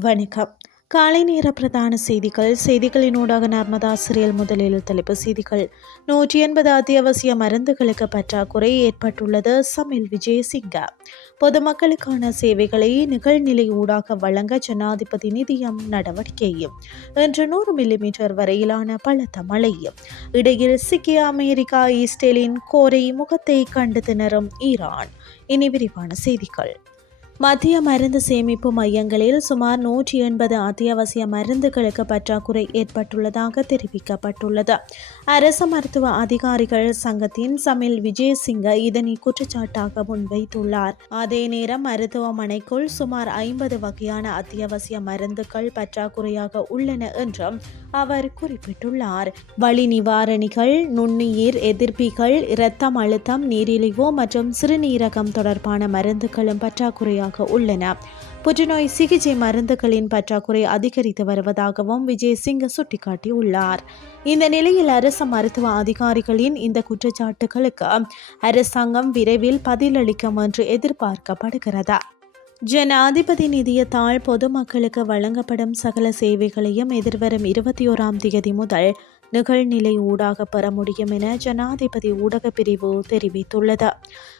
வணக்கம். காலை நேர பிரதான செய்திகள். செய்திகளினூடாக நர்மதா சிறியல் முதலில் தலைப்பு செய்திகள். நூற்றி எண்பது அத்தியாவசிய மருந்துகளுக்கு பற்றாக்குறை ஏற்பட்டுள்ளது. சமில் விஜயசிங்க பொதுமக்களுக்கான சேவைகளை நிகழ்நிலை ஊடாக வழங்க ஜனாதிபதி நிதியம் நடவடிக்கையும் இன்று நூறு மில்லிமீட்டர் வரையிலான பலத்த மழையும். இடையில் சிக்கிய அமெரிக்கா ஈஸ்டேலின் கோரை முகத்தை கண்டு திணறும் ஈரான். இனி விரிவான செய்திகள். மத்திய மருந்து சேமிப்பு மையங்களில் சுமார் நூற்றி எண்பது அத்தியாவசிய மருந்துகளுக்கு பற்றாக்குறை ஏற்பட்டுள்ளதாக தெரிவிக்கப்பட்டுள்ளது. அரசு மருத்துவ அதிகாரிகள் சங்கத்தின் சமில் விஜயசிங்க இதனை குற்றச்சாட்டாக முன்வைத்துள்ளார். அதே நேரம் மருத்துவமனைக்குள் சுமார் ஐம்பது வகையான அத்தியாவசிய மருந்துகள் பற்றாக்குறையாக உள்ளன என்றும் அவர் குறிப்பிட்டுள்ளார். வலி நிவாரணிகள் நுண்ணுயிர் எதிர்ப்பிகள் இரத்தம் அழுத்தம் நீரிழிவு மற்றும் சிறுநீரகம் தொடர்பான மருந்துகளும் பற்றாக்குறையாக உள்ளன. புற்றுநோய் சிகிச்சை மருந்துகளின் பற்றாக்குறை அதிகரித்து வருவதாகவும் விஜய் சிங் சுட்டிக்காட்டியுள்ளார். இந்த நிலையில் அரசு மருத்துவ அதிகாரிகளின் இந்த குற்றச்சாட்டுகளுக்கு அரசாங்கம் விரைவில் பதிலளிக்கும் என்று எதிர்பார்க்கப்படுகிறது. ஜனாதிபதி நிதியத்தால் பொதுமக்களுக்கு வழங்கப்படும் சகல சேவைகளையும் எதிர்வரும் இருபத்தி ஓராம் தேதி முதல் நிகழ்நிலை ஊடாக பெற முடியும் என ஜனாதிபதி ஊடக பிரிவு தெரிவித்துள்ளது.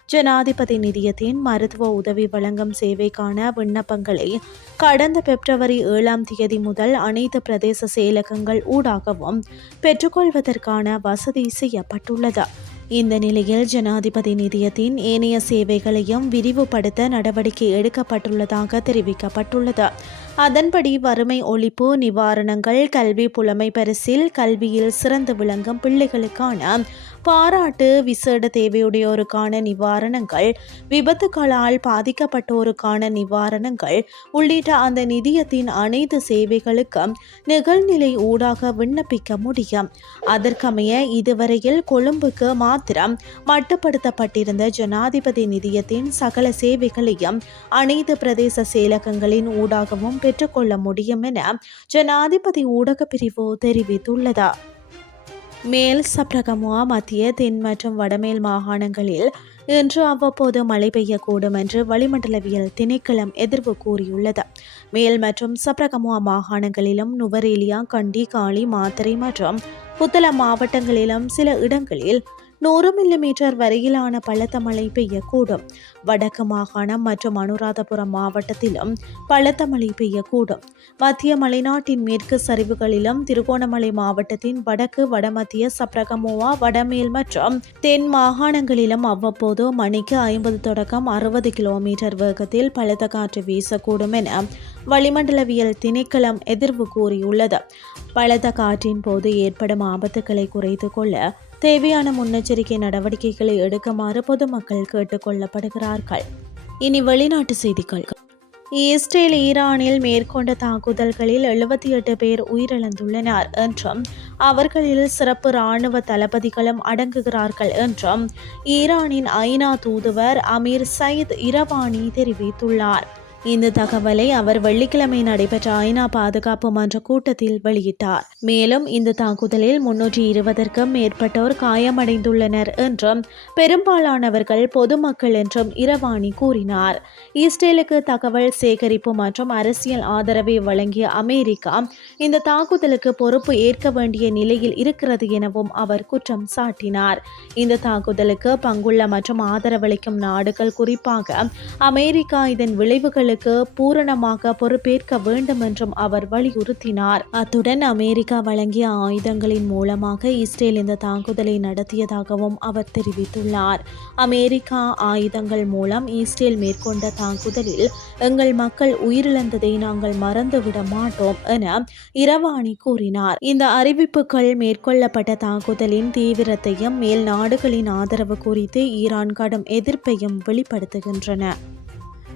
ஜனாதிபதி நிதியத்தின் மருத்துவ உதவி வழங்கும் சேவைக்கான விண்ணப்பங்களை கடந்த பிப்ரவரி ஏழாம் தேதி முதல் அனைத்து பிரதேச செயலகங்கள் ஊடாகவும் பெற்றுக்கொள்வதற்கான வசதி செய்யப்பட்டுள்ளது. இந்த நிலையில் ஜனாதிபதி நிதியத்தின் ஏனைய சேவைகளையும் விரிவுபடுத்த நடவடிக்கை எடுக்கப்பட்டுள்ளதாக தெரிவிக்கப்பட்டுள்ளது. அதன்படி வறுமை ஒழிப்பு நிவாரணங்கள் கல்வி புலமை பரிசில் கல்வியில் சிறந்து விளங்கும் பிள்ளைகளுக்கான பாராட்டு விசேட தேவையுடையோருக்கான நிவாரணங்கள் விபத்துகளால் பாதிக்கப்பட்டோருக்கான நிவாரணங்கள் உள்ளிட்ட அந்த நிதியத்தின் அனைத்து சேவைகளுக்கும் நிகழ்நிலை ஊடாக விண்ணப்பிக்க முடியும். அதற்கமைய இதுவரையில் கொழும்புக்கு மாத்திரம் மட்டுப்படுத்தப்பட்டிருந்த ஜனாதிபதி நிதியத்தின் சகல சேவைகளையும் அனைத்து பிரதேச செயலகங்களின் ஊடாகவும் பெற்றுக்கொள்ள முடியும் என ஜனாதிபதி ஊடக பிரிவு தெரிவித்துள்ளது. மேல் சப்ரகமுவா மத்திய தென் மற்றும் வடமேல் மாகாணங்களில் இன்று அவ்வப்போது மழை பெய்யக்கூடும் என்று வளிமண்டலவியல் திணைக்களம் எதிர்வு கூறியுள்ளது. மேல் மற்றும் சப்ரகமுவா மாகாணங்களிலும் நுவரேலியா கண்டி காளி மாத்தறை மற்றும் புத்தளம் மாவட்டங்களிலும் சில இடங்களில் நூறு மில்லிமீட்டர் வரையிலான பலத்த மழை பெய்யக்கூடும். வடக்கு மாகாணம் மற்றும் அனுராதபுரம் மாவட்டத்திலும் பலத்த மழை பெய்யக்கூடும். மத்திய மலைநாட்டின் மேற்கு சரிவுகளிலும் திருகோணமலை மாவட்டத்தின் வடக்கு வடமத்திய சப்ரகமோவா வடமேல் மற்றும் தென் மாகாணங்களிலும் அவ்வப்போது மணிக்கு ஐம்பது தொடக்கம் அறுபது கிலோமீட்டர் வேகத்தில் பலத்த காற்று வீசக்கூடும் என வளிமண்டலவியல் திணைக்களம் எதிர்வு கூறியுள்ளது. பலத்த காற்றின் போது ஏற்படும் ஆபத்துக்களை குறைத்து கொள்ள தேவையான முன்னெச்சரிக்கை நடவடிக்கைகளை எடுக்குமாறு பொதுமக்கள் கேட்டுக்கொள்ளப்படுகிறார்கள் இனி வெளிநாட்டு செய்திகள். இஸ்ரேல் ஈரானில் மேற்கொண்ட தாக்குதல்களில் எழுபத்தி எட்டு பேர் உயிரிழந்துள்ளனர் என்றும் அவர்களில் சிறப்பு இராணுவ தளபதிகளும் அடங்குகிறார்கள் என்றும் ஈரானின் ஐநா தூதுவர் அமீர் சயித் இரவானி தெரிவித்துள்ளார். இந்த தகவலை அவர் வெள்ளிக்கிழமை நடைபெற்ற ஐநா பாதுகாப்பு மன்ற கூட்டத்தில் வெளியிட்டார். மேலும் இந்த தாக்குதலில் முன்னூற்றி இருபதற்கும் மேற்பட்டோர் காயமடைந்துள்ளனர் என்றும் பெரும்பாலானவர்கள் பொதுமக்கள் என்றும் இரவாணி கூறினார். இஸ்ரேலுக்கு தகவல் சேகரிப்பு மற்றும் அரசியல் ஆதரவை வழங்கிய அமெரிக்கா இந்த தாக்குதலுக்கு பொறுப்பு ஏற்க வேண்டிய நிலையில் இருக்கிறது எனவும் அவர் குற்றம் சாட்டினார். இந்த தாக்குதலுக்கு பங்குள்ள மற்றும் ஆதரவளிக்கும் நாடுகள் குறிப்பாக அமெரிக்கா இதன் விளைவுகள் தாக்குதலுக்கு பூரணமாக பொறுப்பேற்க வேண்டும் என்றும் அவர் வலியுறுத்தினார். அத்துடன் அமெரிக்கா வழங்கிய ஆயுதங்களின் மூலமாக இஸ்ரேல் இந்த தாக்குதலை நடத்தியதாகவும் அவர் தெரிவித்துள்ளார். அமெரிக்கா ஆயுதங்கள் மூலம் இஸ்ரேல் மேற்கொண்ட தாக்குதலில் எங்கள் மக்கள் உயிரிழந்ததை நாங்கள் மறந்துவிட மாட்டோம் என இரவாணி கூறினார். இந்த அறிவிப்புகள் மேற்கொள்ளப்பட்ட தாக்குதலின் தீவிரத்தையும் மேல் நாடுகளின் ஆதரவு குறித்து ஈரான் கடும் எதிர்ப்பையும் வெளிப்படுத்துகின்றன.